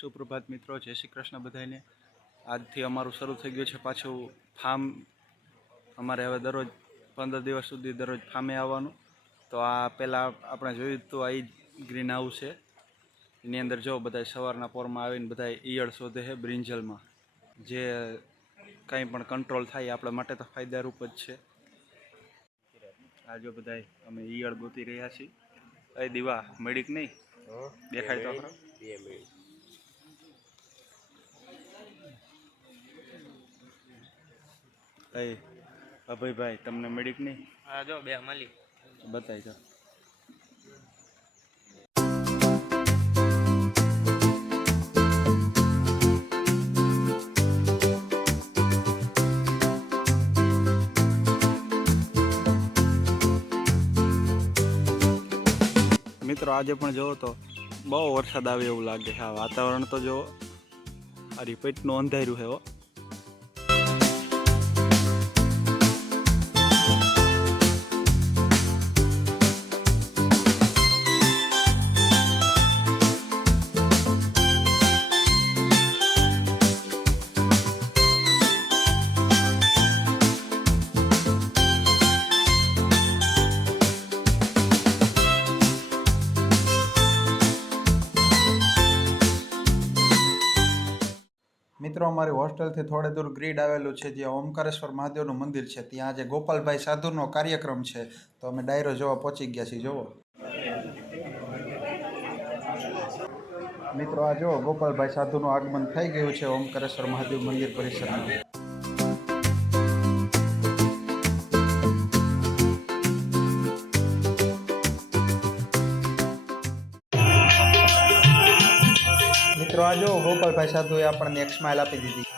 સુપ્રભાત મિત્રો, જય શ્રી કૃષ્ણ બધાને। આજથી અમારું શરૂ થઈ ગયું છે પાછું ફાર્મ। અમારે હવે દરરોજ 15 દિવસ સુધી દરરોજ ફાર્મે આવવાનું। તો આ પહેલાં આપણે જોયું તો આ ગ્રીન હાઉસ છે, એની અંદર જો બધા સવારના પોરમાં આવીને બધા ઈયળ શોધે છે બ્રિંજલમાં, જે કંઈ પણ કંટ્રોલ થાય આપણા માટે તો ફાયદારૂપ જ છે। આ જો બધા અમે ઈયળ ગોતી રહ્યા છીએ। એ દીવા મેડિક નહીં દેખાય તો ખરો? અભયભાઈ તમને મેડિક નહીં? હા જો બે મળી બતાવી દો। મિત્રો આજે પણ જોવો તો બહુ વરસાદ આવે એવું લાગે છે। આ વાતાવરણ તો જો આ રિપીટનું અંધાર્યું છે હો। મિત્રો અમારી હોસ્ટેલથી થોડે દૂર ગ્રીડ આવેલું છે, જ્યાં ઓમકારેશ્વર મહાદેવનું મંદિર છે। ત્યાં આજે ગોપાલભાઈ સાધુનો કાર્યક્રમ છે, તો અમે ડાયરો જોવા પહોંચી ગયા છીએ। જોવો મિત્રો, આ જો ગોપાલભાઈ સાધુનું આગમન થઈ ગયું છે ઓમકારેશ્વર મહાદેવ મંદિર પરિસરમાં। મિત્રો આ જો ગોપાલભાઈ સાધુએ આપણને એક સ્માઇલ આપી દીધી।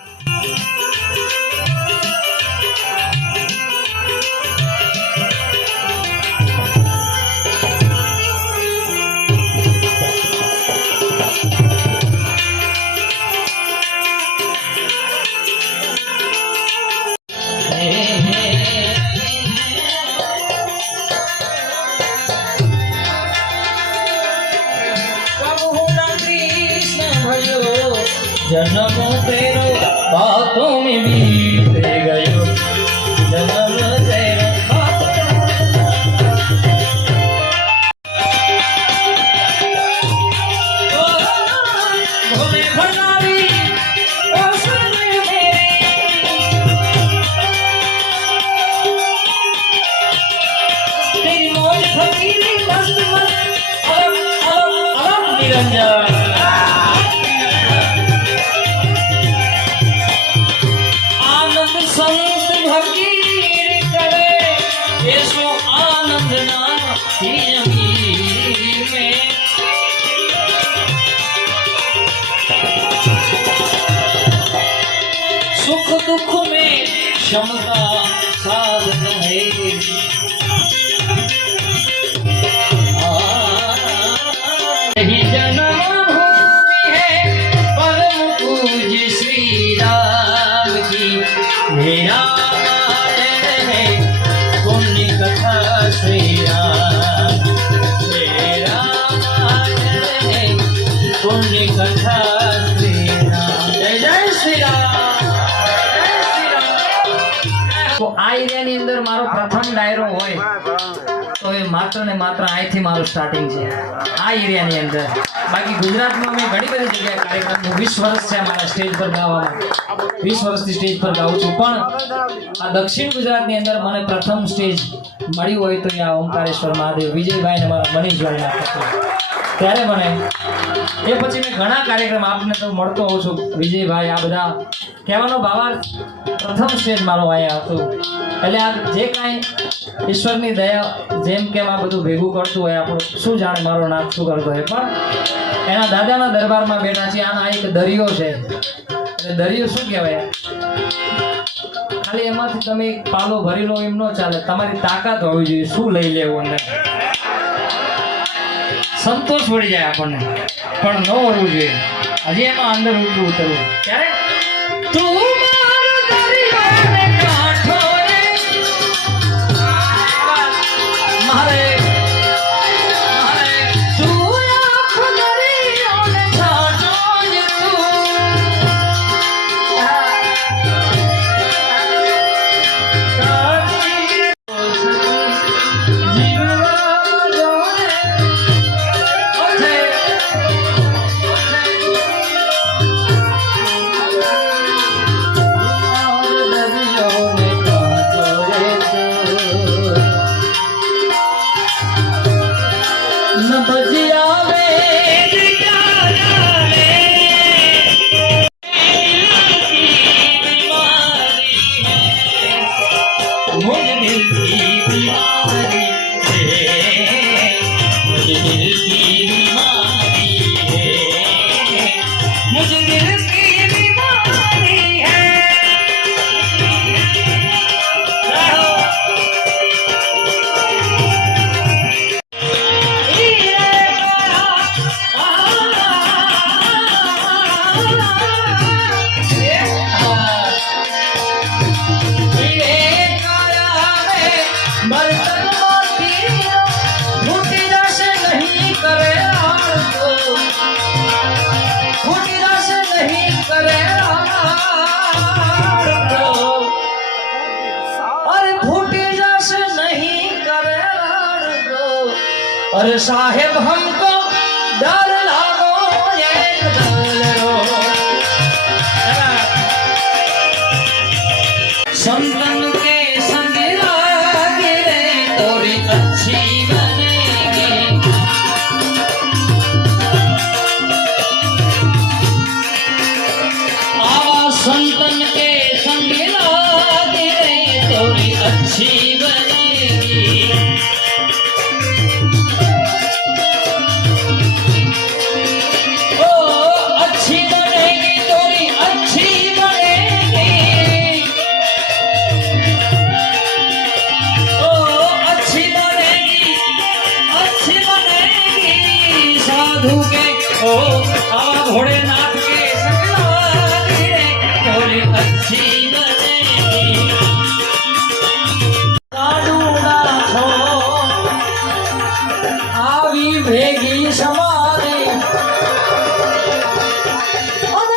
जन्म तेरो बातों में बीत गयो, जन्म तेरो भोले भंडारी ओ सुन मेरी, तेरी मौज फकीरी मस्त मस्त अलग अलग अलग निरंजन। सुख दुख में क्षमता साधन है, यही जन्मभूमि है परम पूज्य श्री राम की। मेरा है पुण्य कथा श्री राम, मेरा है पुण्य कथा श्री राम। जय जय श्री राम। तो आ एरियाની અંદર મારો પ્રથમ ડાયરો હોય તો એ માત્ર ને માત્ર અહીંથી મારું સ્ટાર્ટિંગ છે, આ એરિયાની અંદર। બાકી ગુજરાતમાં મેં ઘણી બધી જગ્યાએ કાર્યક્રમ 20 વર્ષ છે મારા સ્ટેજ પર ગાવામાં, 20 વર્ષથી સ્ટેજ પર ગાઉં છું, પણ આ દક્ષિણ ગુજરાતની અંદર મને પ્રથમ સ્ટેજ મળ્યું હોય તો આ ઓમકારેશ્વર મહાદેવ વિજયભાઈને મારા મનીષભાઈના ત્યારે મને એ પછી મેં ઘણા કાર્યક્રમ આપને તો મળતો હોઉં છું। વિજયભાઈ આ બધા કહેવાનો ભાવાર્થ પ્રથમ સ્ટેજ મારો અહીંયા હતું, એટલે આ જે કાંઈ ઈશ્વરની દયા જેમ કેમ આ બધું ભેગું કરતું હોય, આપણું શું જાણે મારો નાથ શું કરતો હોય, પણ એના દાદાના દરબારમાં બેઠા છીએ। આના એક દરિયો છે, એટલે દરિયો શું કહેવાય, ખાલી એમાંથી તમે પાલો ભરી લો એમ ન ચાલે, તમારી તાકાત હોવી જોઈએ શું લઈ લેવું, અંદર સંતોષ પડી જાય આપણને, પણ ન હોવું જોઈએ હજી એમાં અંદર ઉતરવું। ત્યારે તું મારે મારે તું मुझे दिल की बीमारी है। अरे साहेब हमको डर लागो एक डरो संतन के संग लागे तोरी अच्छी बनेगी। आवा संतन के संग लागे तोरी अच्छी बनेगी। भोलेनाथ के संग लागी रे थोड़ी अच्छी बनेगी। लाडूड़ा छो आवी भेगी समारे अरे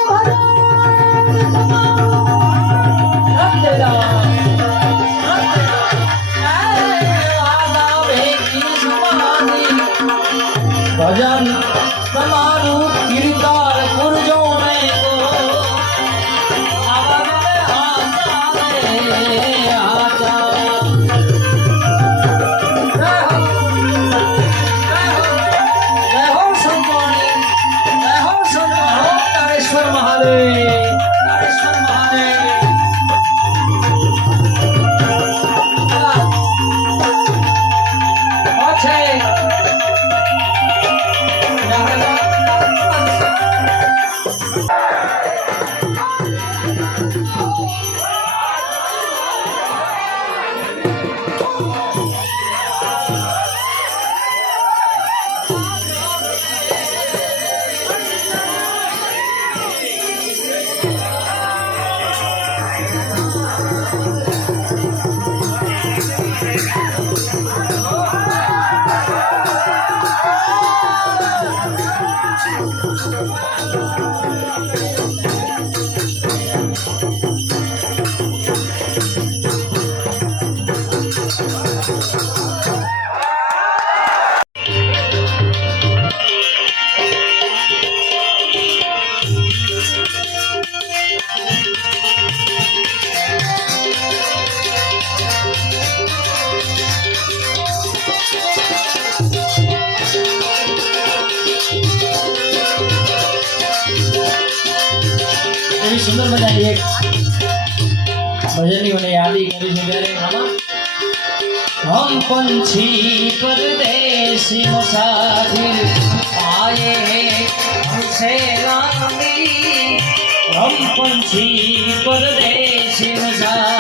भजन તમારું કીર્તાર પુરજો ને કો આવા રે આતા જય હો સંતોણી જય હો તારેશ્વર મહાદેવ તારેશ્વર મહાદેવ છે सुंदर मजानी एक भजनी उन्हें यादी करी जगह मामा हम पंछी परदेसी मुसाफिर आए हमसे रामी हम पंछी परदेसी मुसाफिर